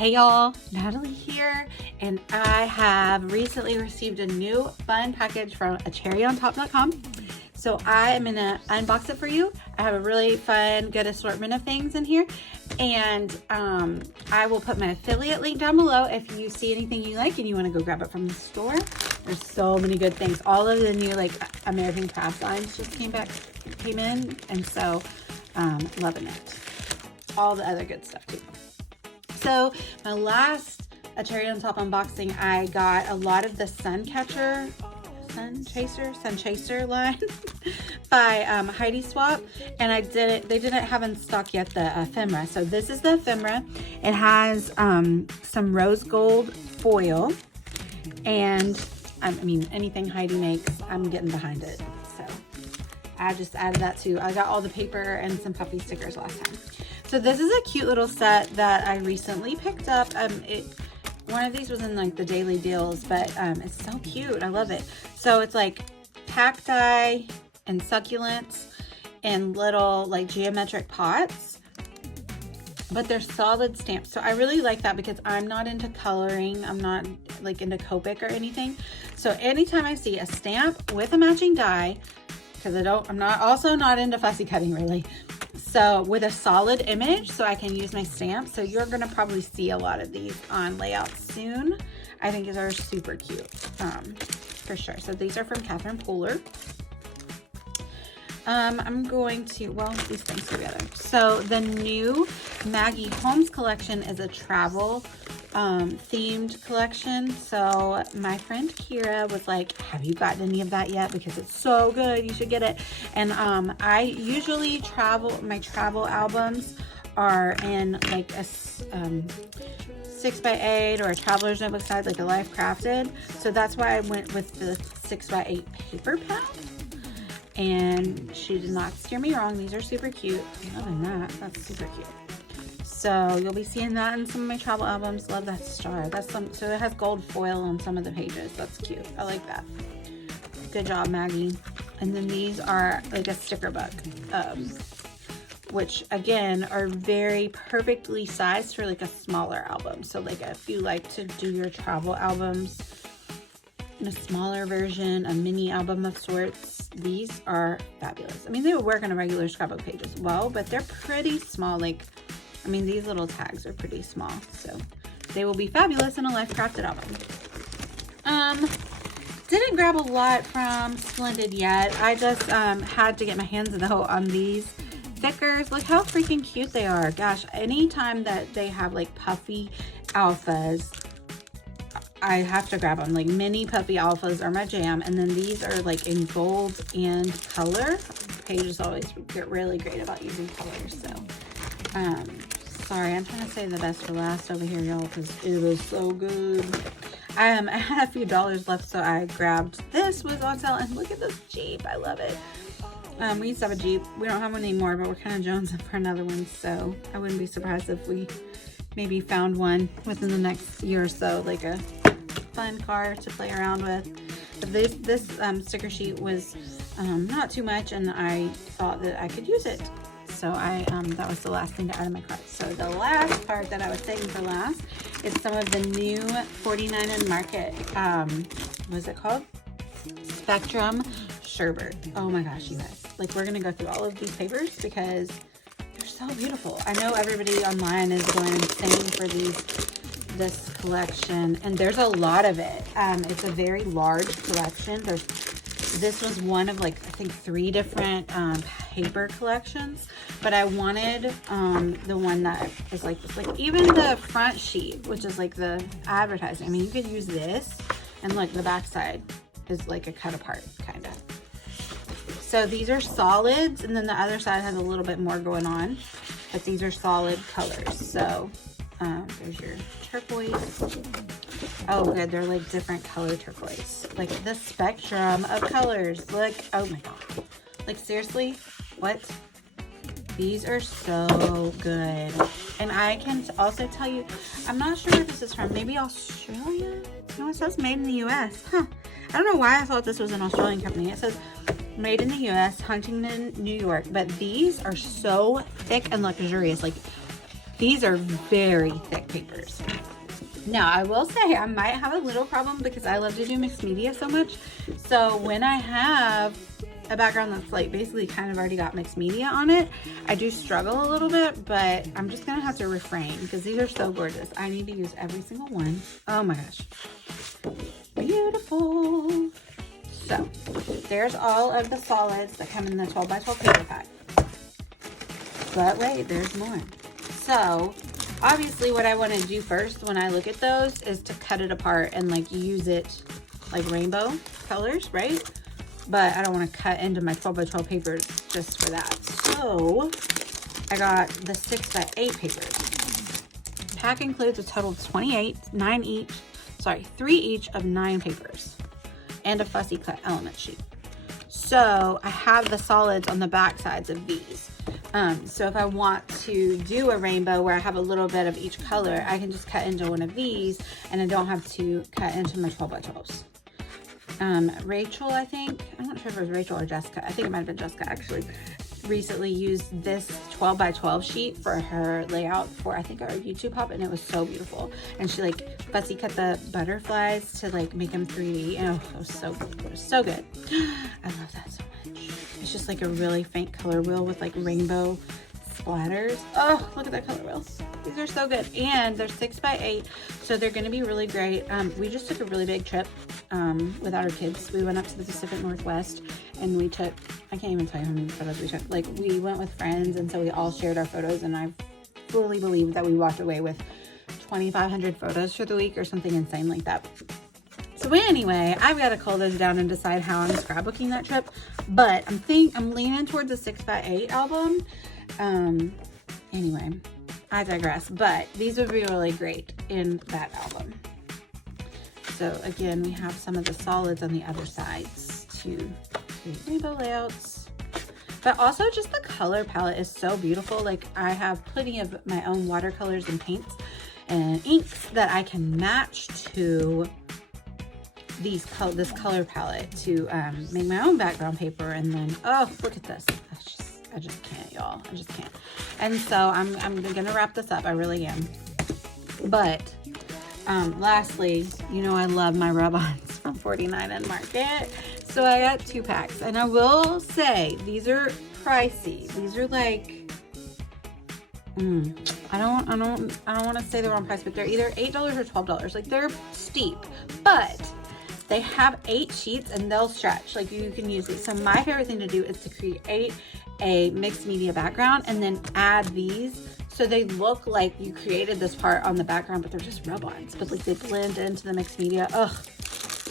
Hey y'all, Natalie here, and I have recently received a new fun package from cherryontop.com. So I am gonna unbox it for you. I have a really fun, good assortment of things in here, and I will put my affiliate link down below if you see anything you like and you want to go grab it from the store. There's so many good things. All of the new like American craft lines just came in, and so loving it. All the other good stuff too. So my last Cherry on Top unboxing, I got a lot of the Sun Chaser line by Heidi Swap, and they didn't have in stock yet the ephemera. So this is the ephemera. It has some rose gold foil, and I mean anything Heidi makes, I'm getting behind it. So I just added that too. I got all the paper and some puppy stickers last time. So this is a cute little set that I recently picked up. One of these was in like the daily deals, but it's so cute. I love it. So it's like cacti and succulents in little like geometric pots, but they're solid stamps. So I really like that because I'm not into coloring. I'm not like into Copic or anything. So anytime I see a stamp with a matching die, because I'm also not into fussy cutting really. So with a solid image, so I can use my stamp. So you're gonna probably see a lot of these on layout soon. I think these are super cute, for sure. So these are from Catherine Pooler. I'm going to, well, these things together. So the new Maggie Holmes collection is a travel themed collection. So my friend Kira was like, have you gotten any of that yet? Because it's so good, you should get it. And I usually my travel albums are in like a 6x8 or a traveler's notebook size, like a Life Crafted. So that's why I went with the 6x8 paper pad. And she did not steer me wrong. These are super cute. Other than that, that's super cute. So you'll be seeing that in some of my travel albums. Love that star. So it has gold foil on some of the pages. That's cute. I like that. Good job, Maggie. And then these are like a sticker book, which again are very perfectly sized for like a smaller album. So like if you like to do your travel albums in a smaller version, a mini album of sorts, these are fabulous. I mean, they would work on a regular scrapbook page as well, but they're pretty small. Like, I mean, these little tags are pretty small, so they will be fabulous in a Life Crafted album. Didn't grab a lot from Splendid yet. I just had to get my hands though on these thickers. Look how freaking cute they are. Gosh, anytime that they have like puffy alphas, I have to grab them. Like mini puffy alphas are my jam, and then these are like in gold and color. Pages always get really great about using colors. So sorry, I'm trying to save the best for last over here, y'all, because it was so good. I had a few dollars left, so I grabbed this. Was on sale, and look at this Jeep. I love it. We used to have a Jeep. We don't have one anymore, but we're kind of jonesing for another one, so I wouldn't be surprised if we maybe found one within the next year or so, like a fun car to play around with. But this sticker sheet was not too much, and I thought that I could use it. So that was the last thing to add in my cart. So the last part that I was saving for last is some of the new 49 and Market, what is it called? Spectrum Sherbert. Oh my gosh, you guys. Like, we're gonna go through all of these papers because they're so beautiful. I know everybody online is going insane for this collection, and there's a lot of it. It's a very large collection. This was one of like, I think 3 different paper collections, but I wanted the one that is like this. Like even the front sheet, which is like the advertising. I mean, you could use this, and like the back side is like a cut apart kind of. So these are solids, and then the other side has a little bit more going on, but these are solid colors. So there's your turquoise. Oh good, they're like different color turquoise. Like the spectrum of colors. Look, oh my god. Like seriously, what? These are so good. And I can also tell you, I'm not sure where this is from. Maybe Australia? No, it says made in the US. Huh. I don't know why I thought this was an Australian company. It says made in the US, Huntington, New York. But these are so thick and luxurious. Like These are very thick papers. Now, I will say I might have a little problem because I love to do mixed media so much. So when I have a background that's like basically kind of already got mixed media on it, I do struggle a little bit, but I'm just gonna have to refrain because these are so gorgeous. I need to use every single one. Oh my gosh. Beautiful. So there's all of the solids that come in the 12 by 12 paper pack. But wait, there's more. So obviously what I want to do first when I look at those is to cut it apart and like use it like rainbow colors, right? But I don't want to cut into my 12 by 12 papers just for that. So I got the 6 by 8 papers. Pack includes a total of 28, 3 each of 9 papers and a fussy cut element sheet. So I have the solids on the back sides of these. So if I want to do a rainbow where I have a little bit of each color, I can just cut into one of these and I don't have to cut into my 12 by 12s. Rachel, I think, I'm not sure if it was Rachel or Jessica. I think it might have been Jessica actually. Recently used this 12 by 12 sheet for her layout for I think our YouTube pop, and it was so beautiful. And she like fussy cut the butterflies to like make them 3D, and it was so good. I love that so much. It's just like a really faint color wheel with like rainbow splatters. Oh, look at that color wheel. These are so good, and they're 6 by 8, so they're going to be really great. We just took a really big trip with our kids. We went up to the Pacific Northwest, and we took, I can't even tell you how many photos we took. Like, we went with friends, and so we all shared our photos, and I fully believe that we walked away with 2,500 photos for the week or something insane like that. So anyway, I've got to cull those down and decide how I'm scrapbooking that trip, but I'm leaning towards the 6 by 8 album. Anyway, I digress, but these would be really great in that album. So again, we have some of the solids on the other sides to create rainbow layouts. But also just the color palette is so beautiful. Like, I have plenty of my own watercolors and paints and inks that I can match to this color palette to make my own background paper. And then, oh, look at this. I just can't, y'all. I just can't. And so I'm gonna wrap this up. I really am. But lastly, you know I love my rub-ons from 49 and Market. So I got 2 packs, and I will say these are pricey. These are like I don't want to say the wrong price, but they're either $8 or $12. Like, they're steep, but they have 8 sheets and they'll stretch. Like, you can use these. So my favorite thing to do is to create a mixed media background and then add these so they look like you created this part on the background, but they're just rub-ons, but like they blend into the mixed media. Ugh.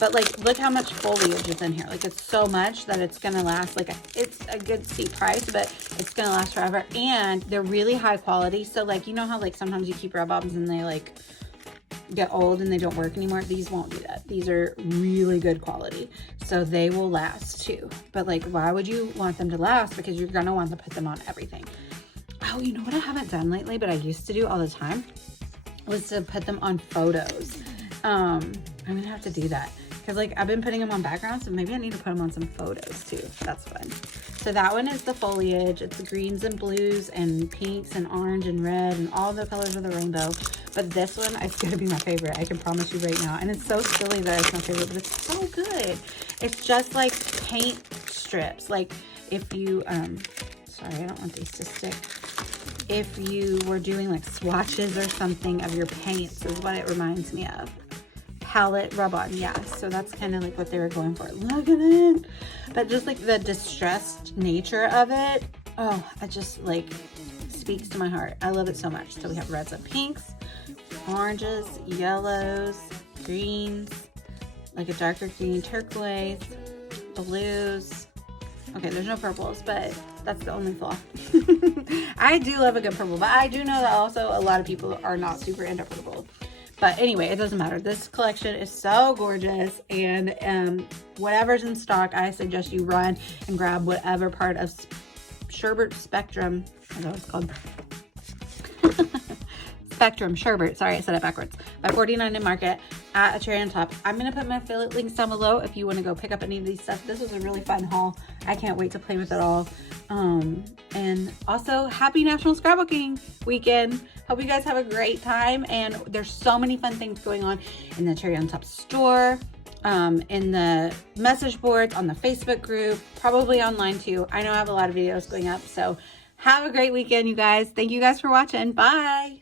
But like, look how much foliage is in here. Like, it's so much that it's gonna last. Like, it's a good steep price, but it's gonna last forever, and they're really high quality. So like, you know how like sometimes you keep rub-ons and they like get old and they don't work anymore? These won't do that. These are really good quality, so they will last too. But like, why would you want them to last? Because you're gonna want to put them on everything. Oh, you know what I haven't done lately, but I used to do all the time, was to put them on photos. I'm gonna have to do that, because like, I've been putting them on backgrounds, so maybe I need to put them on some photos too. That's fun. So that one is the foliage. It's the greens and blues and pinks and orange and red and all the colors of the rainbow. But this one is gonna be my favorite. I can promise you right now. And it's so silly that it's my favorite, but it's so good. It's just like paint strips. Like, if you, sorry, I don't want these to stick. If you were doing like swatches or something of your paints is what it reminds me of. Palette rub-on, yeah. So that's kind of like what they were going for. Look at it. But just like the distressed nature of it, oh, it just like speaks to my heart. I love it so much. So we have reds and pinks, oranges, yellows, greens, like a darker green, turquoise, blues. Okay, there's no purples, but that's the only flaw. I do love a good purple, but I do know that also a lot of people are not super into purple. But anyway, it doesn't matter. This collection is so gorgeous, and whatever's in stock, I suggest you run and grab whatever part of Sherbert Spectrum. I know it's called. Spectrum Sherbert. Sorry, I said it backwards. By 49 in Market at a cherry on top. I'm going to put my affiliate links down below if you want to go pick up any of these stuff. This was a really fun haul. I can't wait to play with it all. And also, happy National Scrapbooking Weekend. Hope you guys have a great time. And there's so many fun things going on in the Cherry on Top store, in the message boards, on the Facebook group, probably online too. I know I have a lot of videos going up. So have a great weekend, you guys. Thank you guys for watching. Bye.